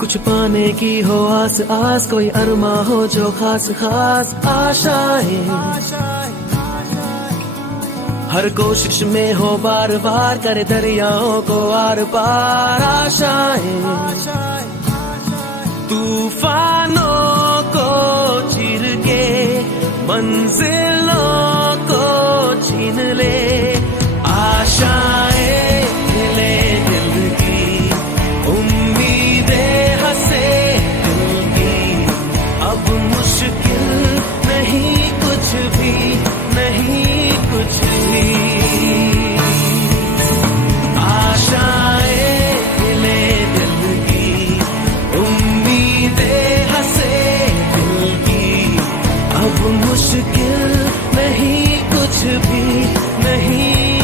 कुछ पाने की हो आस आस, कोई अरमा हो जो खास खास आशाएं, हर कोशिश में हो बार बार, करे दरियाओं को आर पार आशाएं, तूफानों को चीर के मंजिलों को छीन ले आशाएं, ले दिल की उम्मीदें हंसे दिल की, अब मुश्किल नहीं कुछ भी, नहीं कुछ भी, आशाएं ले दिल की उम्मीदें हंसे दिल की, अब मुश्किल नहीं कुछ भी, नहीं